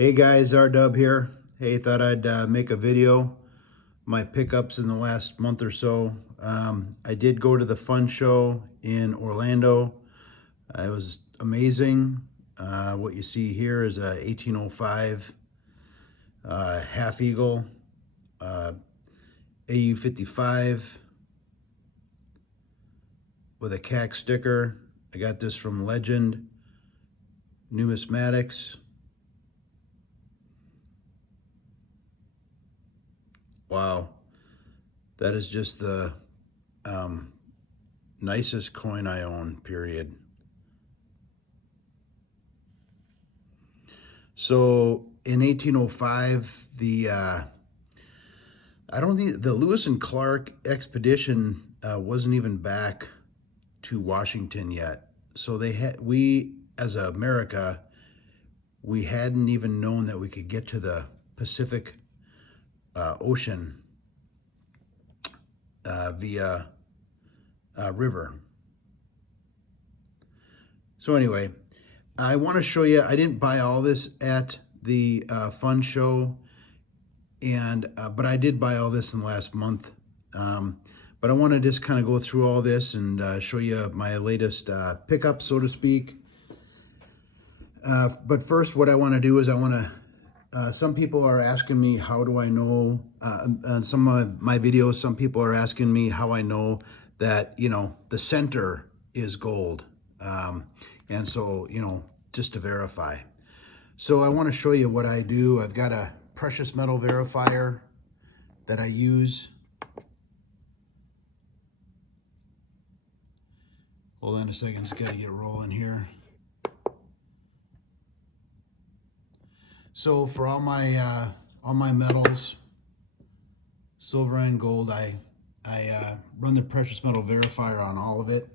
Hey guys, R-Dub here. Hey, thought I'd make a video. My pickups in the last month or so. I did go to the fun show in Orlando. It was amazing. What you see here is a 1805 Half Eagle AU55 with a CAC sticker. I got this from Legend Numismatics. Wow, that is just the nicest coin I own, period. So in 1805, I don't think the Lewis and Clark expedition wasn't even back to Washington yet. So we as America, we hadn't even known that we could get to the Pacific Ocean via river. So anyway, I want to show you, I didn't buy all this at the fun show, but I did buy all this in the last month. But I want to just kind of go through all this and show you my latest pickup, so to speak. But first, what I want to do is some people are asking me, how do I know, on some of my videos, some people are asking me how I know that, the center is gold. And so, just to verify. So I want to show you what I do. I've got a precious metal verifier that I use. Hold on a second, it's got to get rolling here. So for all my metals, silver and gold, I run the precious metal verifier on all of it.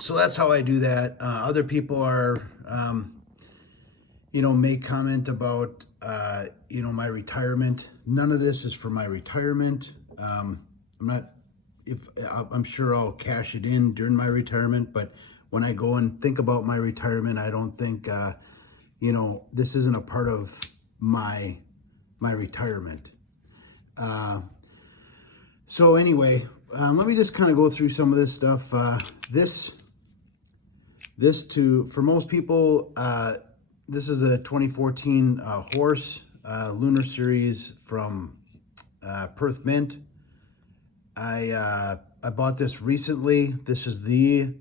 So that's how I do that. Other people are, may comment about, my retirement. None of this is for my retirement. I'm sure I'll cash it in during my retirement, but when I go and think about my retirement, I don't think, this isn't a part of my retirement. So anyway, let me just kind of go through some of this stuff. For most people, this is a 2014 horse lunar series from Perth Mint. I bought this recently. This is the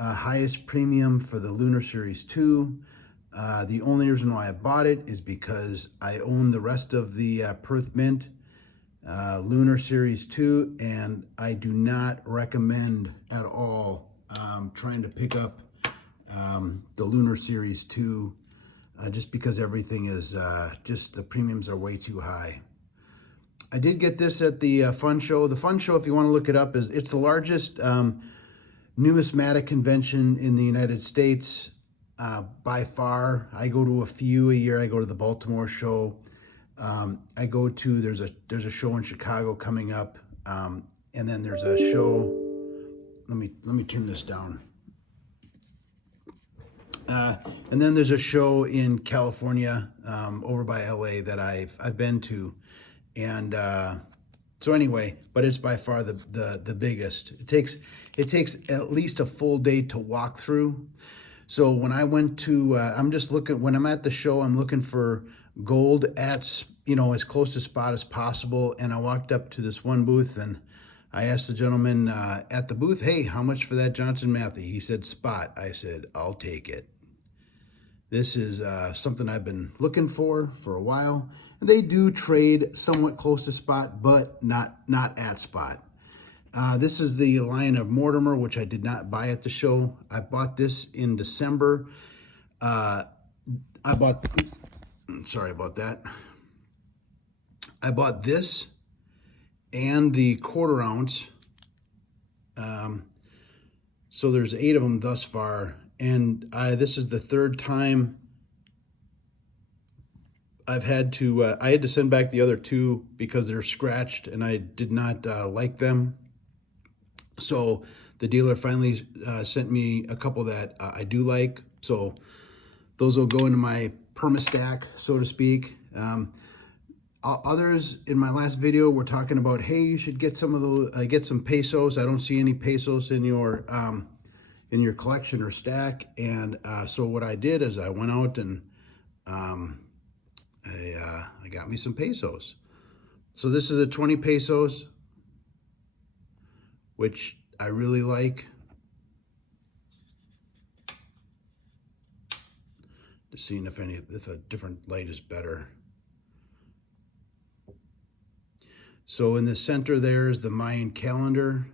highest premium for the Lunar Series 2. The only reason why I bought it is because I own the rest of the Perth Mint Lunar Series 2, and I do not recommend at all trying to pick up the Lunar Series 2 just because everything is the premiums are way too high. I did get this at the fun show. The fun show, if you want to look it up, it's the largest numismatic convention in the United States by far. I go to a few a year. I go to the Baltimore show. There's a show in Chicago coming up, and then there's a show. Let me turn this down. And then there's a show in California over by LA that I've been to. And so anyway, but it's by far the biggest. It takes at least a full day to walk through. So when I went to, when I'm at the show, I'm looking for gold at, as close to spot as possible. And I walked up to this one booth and I asked the gentleman at the booth, hey, how much for that Johnson Matthey? He said spot. I said, I'll take it. This is something I've been looking for a while. And they do trade somewhat close to spot, but not at spot. This is the line of Mortimer, which I did not buy at the show. I bought this in December. Sorry about that. I bought this and the 1/4 ounce. So there's 8 of them thus far. And this is the third time I had to send back the other 2 because they're scratched and I did not like them. So the dealer finally sent me a couple that I do like. So Those will go into my perma stack, so to speak. Others in my last video were talking about, hey, you should get some of those, get some pesos. I don't see any pesos in your collection or stack. And so what I did is I went out and I got me some pesos. So this is a 20 pesos, which I really like. Just seeing if a different light is better. So in the center there is the Mayan calendar.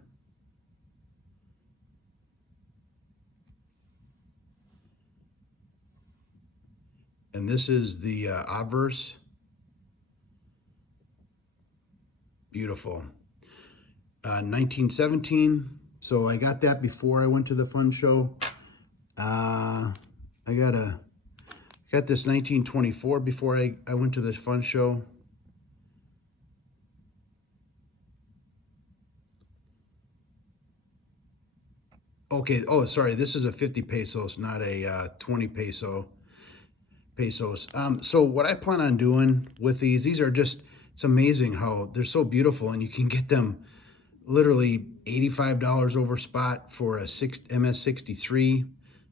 And this is the obverse. Beautiful. 1917. So I got that before I went to the fun show. I got this 1924 before I went to the fun show. Okay, oh, sorry, this is a 50 pesos, not a 20 pesos. So what I plan on doing with these are just, it's amazing how they're so beautiful, and you can get them literally $85 over spot for a MS63,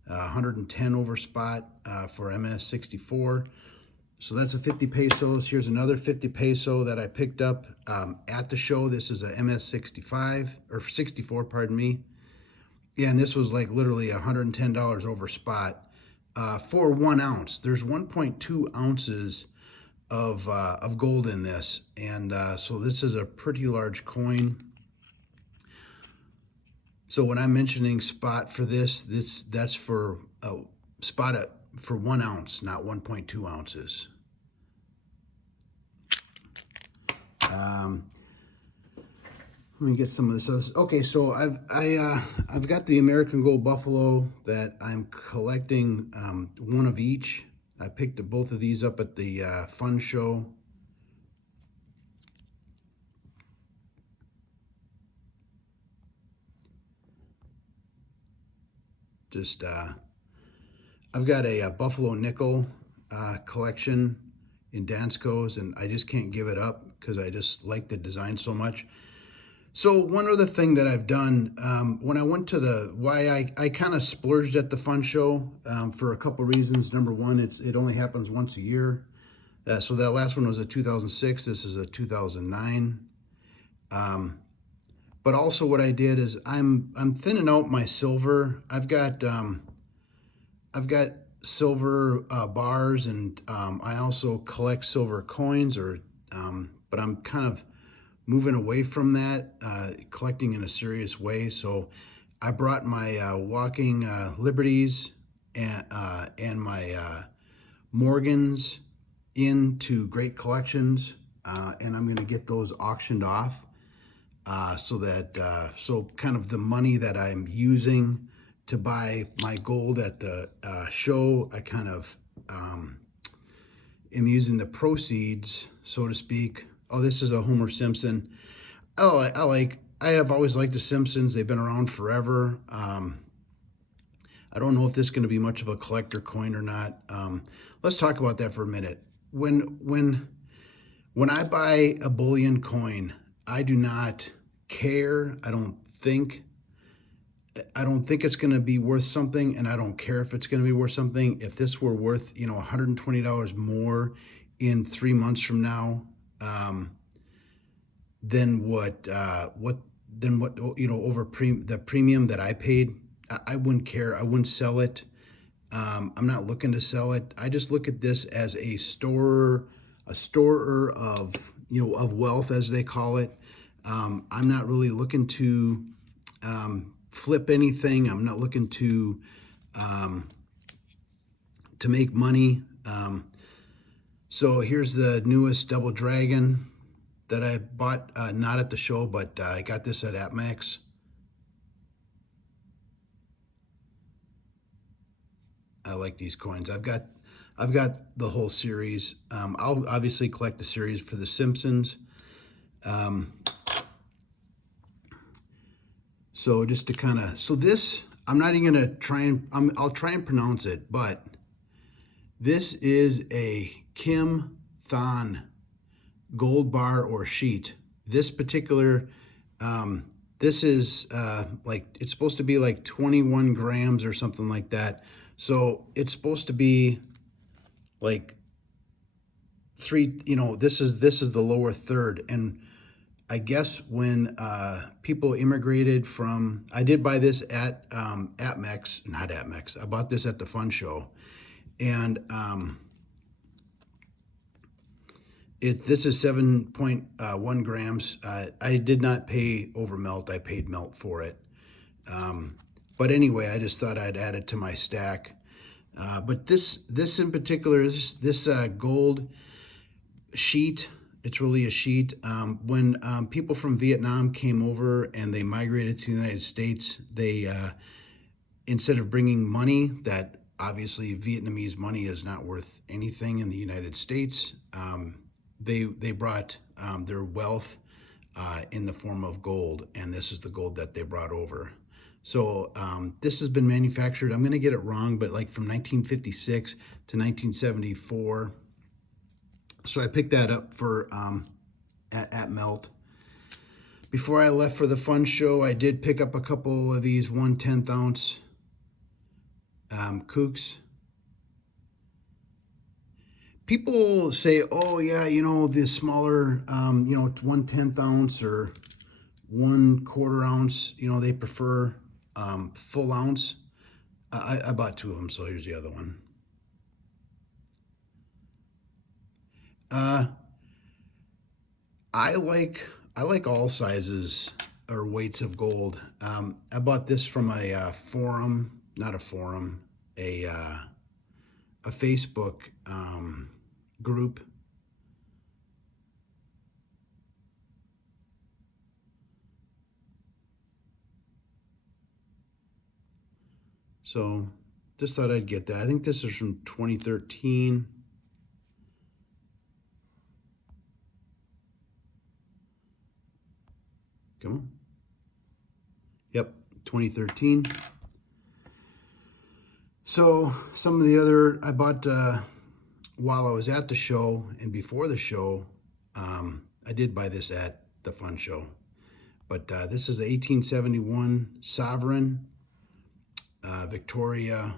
110 over spot for MS64. So that's a 50 pesos. Here's another 50 peso that I picked up at the show. This is a MS65, or 64, pardon me. Yeah, and this was like literally $110 over spot for 1 ounce. There's 1.2 ounces of gold in this, and so this is a pretty large coin. So when I'm mentioning spot for that's for spot for 1 ounce, not 1.2 ounces. Let me get some of this. Okay, so I've got the American Gold Buffalo that I'm collecting, one of each. I picked both of these up at the fun show. Just I've got a Buffalo nickel collection in Dansko's, and I just can't give it up because I just like the design so much. So one other thing that I've done, when I went to I kind of splurged at the fun show for a couple reasons. Number one, it only happens once a year. So that last one was a 2006. This is a 2009. But also what I did is I'm thinning out my silver. I've got silver bars, and I also collect silver coins, but I'm kind of moving away from that, collecting in a serious way. So I brought my Walking Liberties and my Morgans into Great Collections, and I'm going to get those auctioned off, so kind of the money that I'm using to buy my gold at the show, I kind of am using the proceeds, so to speak. Oh, this is a Homer Simpson. Oh, I have always liked the Simpsons. They've been around forever. I don't know if this is going to be much of a collector coin or not. Let's talk about that for a minute. When I buy a bullion coin, I do not care. I don't think it's going to be worth something, and I don't care if it's going to be worth something. If this were worth, $120 more in 3 months from now, then what over the premium that I paid, I wouldn't care. I wouldn't sell it. I'm not looking to sell it. I just look at this as a storer of wealth, as they call it. I'm not really looking to flip anything. I'm not looking to make money. So here's the newest Double Dragon that I bought, not at the show, but I got this at AppMax. I like these coins. I've got the whole series. I'll obviously collect the series for the Simpsons. So just to kind of, so this, I'm not even gonna try and, I'll try and pronounce it, but This is a Kim Thon gold bar or sheet. This particular, this is like, it's supposed to be like 21 grams or something like that. So it's supposed to be like three, this is the lower third. And I guess when people immigrated from, I did buy this at Mex, not at Mex. I bought this at the fun show, and this is 7.1 grams. I did not pay over melt. I paid melt for it. But anyway, I just thought I'd add it to my stack. But this in particular, this gold sheet, it's really a sheet. When people from Vietnam came over and they migrated to the United States, they, instead of bringing money, that obviously Vietnamese money is not worth anything in the United States, they brought their wealth in the form of gold, and this is the gold that they brought over. So this has been manufactured, I'm going to get it wrong, but like from 1956 to 1974. So I picked that up for at Melt. Before I left for the fun show, I did pick up a couple of these 1/10 ounce kooks. People say, oh yeah, the smaller, 1/10 ounce or 1/4 ounce, they prefer full ounce. I bought two of them, so here's the other one. I like all sizes or weights of gold. I bought this from a forum, not a forum, a Facebook group. So just thought I'd get that. I think this is from 2013. Come on. Yep, 2013. So some of the other, I bought while I was at the show and before the show, I did buy this at the fun show. But this is a 1871 Sovereign Victoria.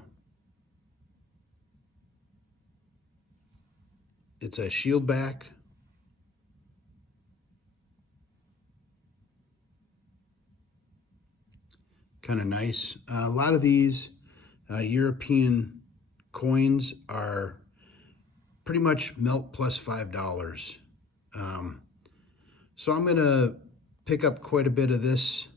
It's a shield back. Kind of nice. A lot of these European coins are pretty much melt plus $5. So I'm gonna pick up quite a bit of this.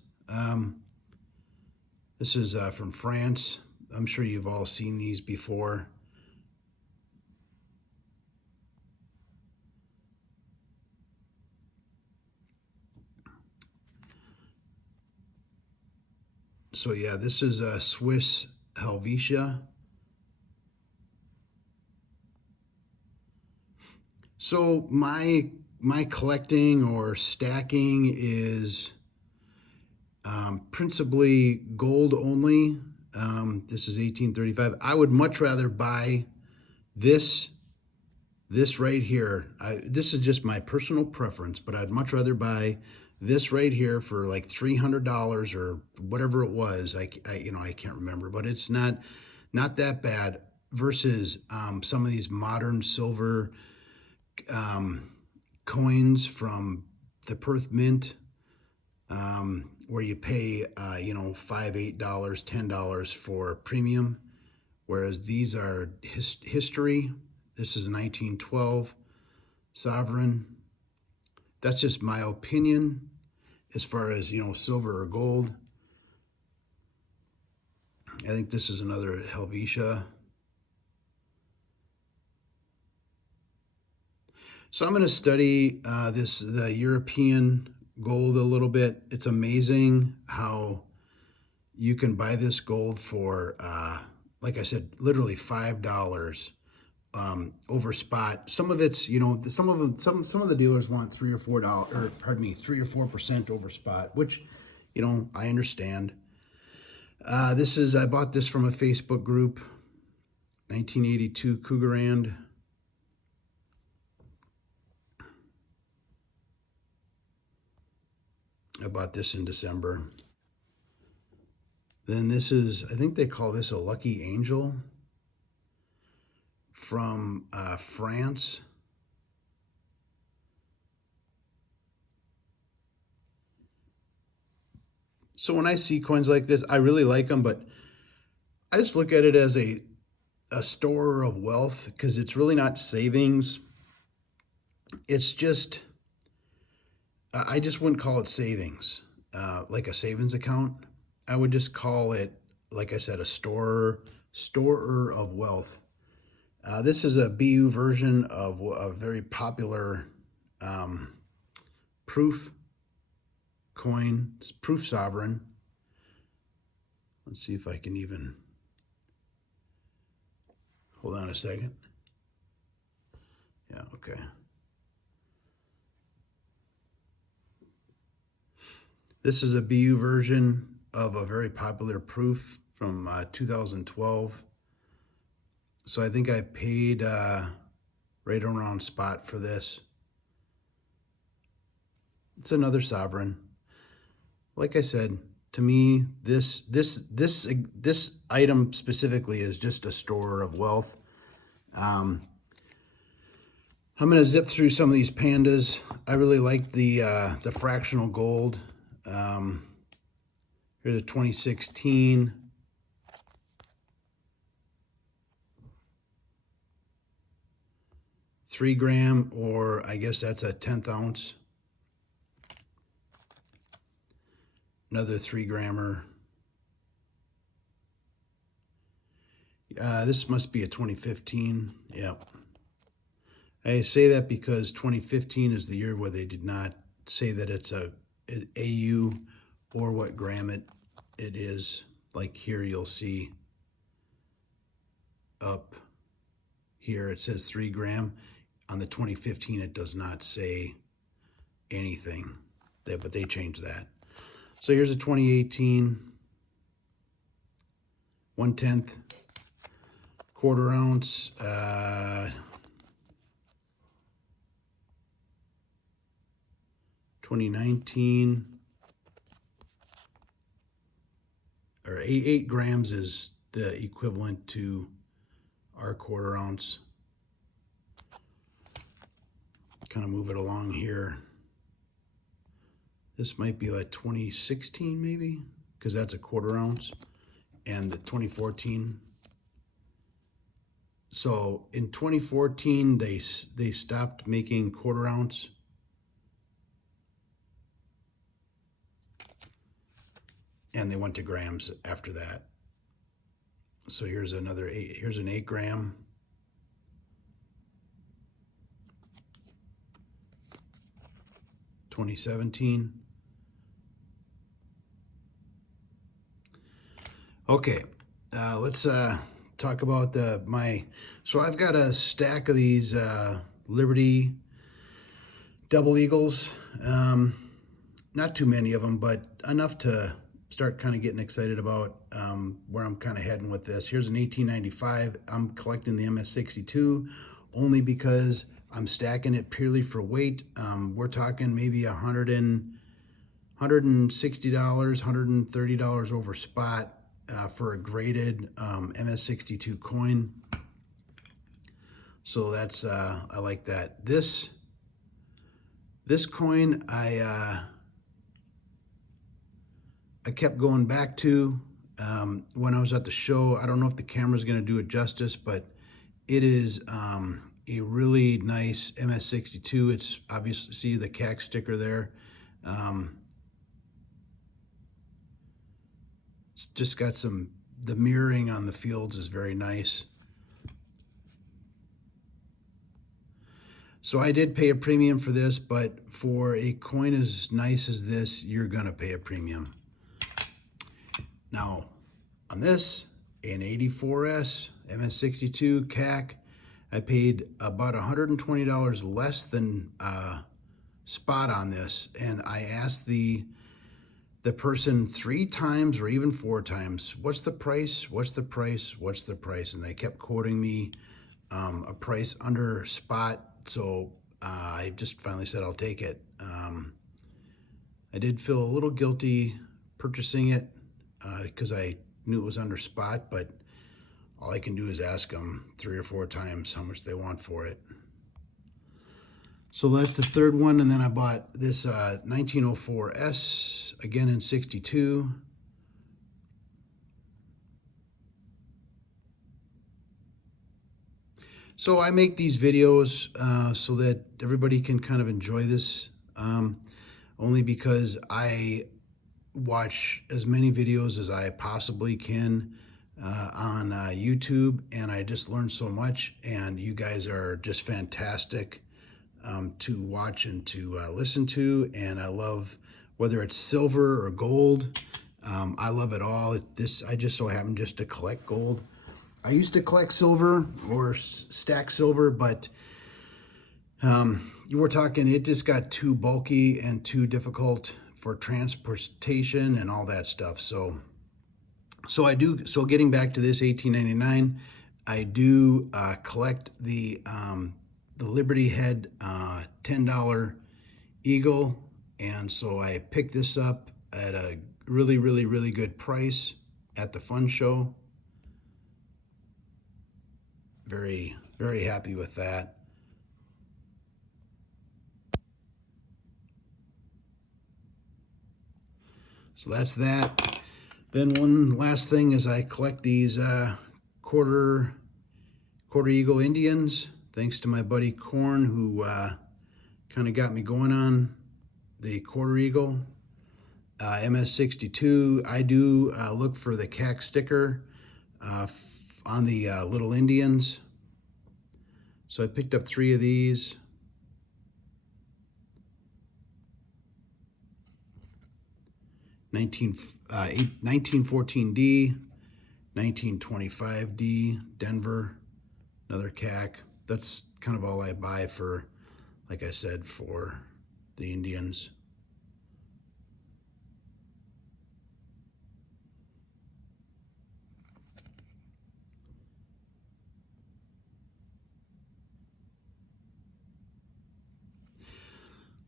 This is from France. I'm sure you've all seen these before. So yeah, this is a Swiss Helvetia. So my collecting or stacking is principally gold only. This is 1835. I would much rather buy this right here. This is just my personal preference, but I'd much rather buy this right here for like $300 or whatever it was. I can't remember, but it's not that bad versus some of these modern silver coins from the Perth Mint, where you pay $5, $8, $10 for premium, whereas these are history. This is a 1912 Sovereign. That's just my opinion as far as, silver or gold. I think this is another Helvetia. So I'm going to study the European gold a little bit. It's amazing how you can buy this gold for, like I said, literally $5 over spot. Some of it's, some of the dealers want $3 or $4, or pardon me, 3 or 4% over spot, which, I understand. I bought this from a Facebook group. 1982 Cougarand. I bought this in December. Then this is, I think they call this a Lucky Angel from France. So when I see coins like this, I really like them, but I just look at it as a store of wealth, because it's really not savings. It's just, I just wouldn't call it savings, like a savings account. I would just call it, like I said, a storer of wealth. This is a BU version of a very popular proof coin. It's proof sovereign. Let's see if I can even, hold on a second. Yeah, okay. This is a BU version of a very popular proof from 2012. So I think I paid right around spot for this. It's another sovereign. Like I said, to me, this item specifically is just a store of wealth. I'm going to zip through some of these pandas. I really like the fractional gold. Here's a 2016. $3 gram, or I guess that's a 1/10 ounce. Another 3 grammer. This must be a 2015. Yep. I say that because 2015 is the year where they did not say that it's an AU or what gram it is. Like here you'll see up here it says 3 gram. On the 2015 it does not say anything, but they changed that. So here's a 2018 1/10 1/4 ounce. 2019, or 8 grams is the equivalent to our 1/4 ounce. Kind of move it along here. This might be like 2016 maybe, because that's a 1/4 ounce, and the 2014. So in 2014 they stopped making 1/4 ounce. And they went to grams after that. So here's another 8. Here's an 8 gram. $2017. Okay, let's talk about so I've got a stack of these Liberty double eagles. Not too many of them, but enough to start kind of getting excited about where I'm kind of heading with this. Here's an 1895. I'm collecting the MS62 only because I'm stacking it purely for weight. We're talking maybe $160, $130 over spot for a graded MS62 coin. So that's I like that. This coin I kept going back to when I was at the show. I don't know if the camera's going to do it justice, but it is a really nice MS62. It's obviously, see the CAC sticker there. It's just got the mirroring on the fields is very nice. So I did pay a premium for this, but for a coin as nice as this, you're gonna pay a premium. Now, on this, an 84S MS62 CAC, I paid about $120 less than spot on this, and I asked the the person 3 times or even 4 times, what's the price? What's the price? What's the price? And they kept quoting me a price under spot. So I just finally said, I'll take it. I did feel a little guilty purchasing it because I knew it was under spot, but all I can do is ask them 3 or 4 times how much they want for it. So that's the third one, and then I bought this 1904S, again in 62. So I make these videos so that everybody can kind of enjoy this, only because I watch as many videos as I possibly can on YouTube, and I just learned so much, and you guys are just fantastic to watch and to listen to, and I love whether it's silver or gold. I love it all. I just so happen just to collect gold. I used to collect silver or stack silver, but you were talking, it just got too bulky and too difficult for transportation and all that stuff. So getting back to this 1899, I do collect the Liberty Head $10 eagle, and so I picked this up at a really, really, really good price at the fun show. Very, very happy with that. So that's that. Then one last thing is I collect these quarter eagle Indians, thanks to my buddy Corn, who kind of got me going on the quarter eagle. MS62, I do look for the CAC sticker on the little Indians. So I picked up 3 of these. $1914D, 1925D, Denver, another CAC. That's kind of all I buy for, like I said, for the Indians.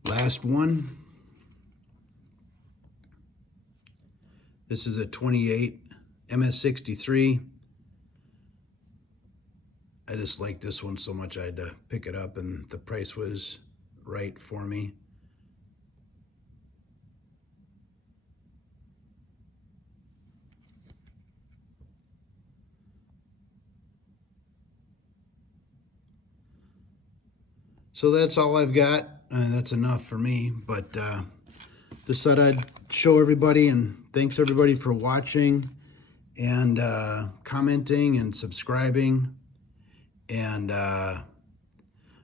Last one. This is a 28 MS63. I just like this one so much I had to pick it up, and the price was right for me. So that's all I've got. That's enough for me, but just thought I'd show everybody, and thanks everybody for watching and commenting and subscribing. And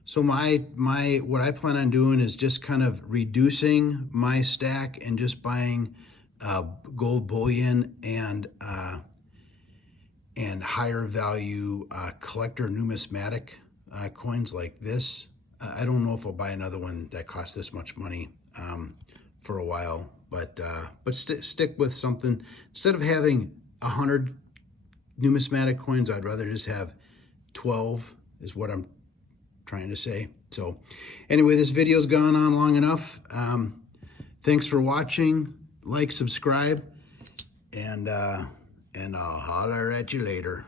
so what I plan on doing is just kind of reducing my stack and just buying gold bullion and higher value collector numismatic coins like this. I don't know if I'll buy another one that costs this much money for a while, but stick with something. Instead of having 100 numismatic coins, I'd rather just have 12 is what I'm trying to say. So anyway, this video's gone on long enough. Thanks for watching. Like, subscribe, and I'll holler at you later.